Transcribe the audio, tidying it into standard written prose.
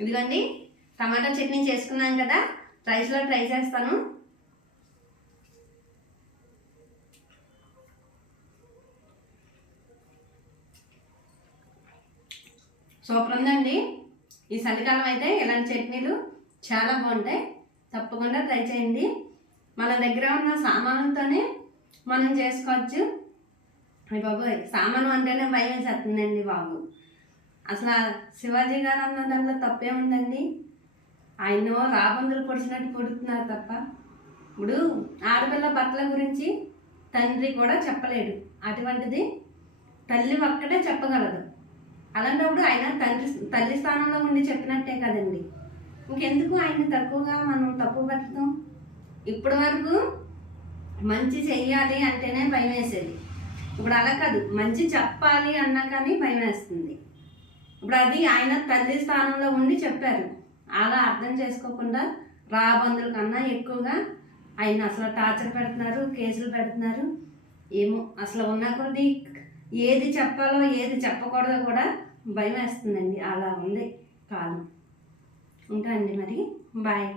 ఇదిగోండి టమాటా చట్నీ చేసుకున్నాం కదా, రైస్లో ట్రై చేస్తాను. సూపర్ ఉందండి. ఈ చలికాలం అయితే ఇలాంటి చట్నీలు చాలా బాగుంటాయి, తప్పకుండా ట్రై చేయండి. మన దగ్గర ఉన్న సామాన్లతోనే మనం చేసుకోవచ్చు. అయ్య బాబోయ్, సామాను అంటేనే భయం వేసేస్తుందండి బాబు. అసలు శివాజీ గారు అన్న దాంట్లో తప్పేముందండి? ఆయన రాబందులు పొడిచినట్టు పొడుతున్నారు తప్ప. ఇప్పుడు ఆడపిల్ల బట్టల గురించి తండ్రి కూడా చెప్పలేడు, అటువంటిది తల్లి ఒక్కటే చెప్పగలదు. అలాంటప్పుడు ఆయన తల్లి స్థానంలో ఉండి చెప్పినట్టే కదండి. ఇంకెందుకు ఆయన తక్కువగా మనం తక్కువ పడతాం? ఇప్పటి వరకు మంచి చెయ్యాలి అంటేనే భయం వేసేది, ఇప్పుడు అలా కాదు, మంచి చెప్పాలి అన్నా కానీ భయం వేస్తుంది. ఇప్పుడు అది ఆయన తల్లి స్థానంలో ఉండి చెప్పారు. అలా అర్థం చేసుకోకుండా రాబందుల కన్నా ఎక్కువగా ఆయన అసలు టార్చర్ పెడుతున్నారు, కేసులు పెడుతున్నారు. ఏమో అసలు ఉన్న కొద్ది ఏది చెప్పాలో ఏది చెప్పకూడదో కూడా భయం వేస్తుందండి. అలా ఉంది కాలం. ఉంటా అండి మరి, బాయ్.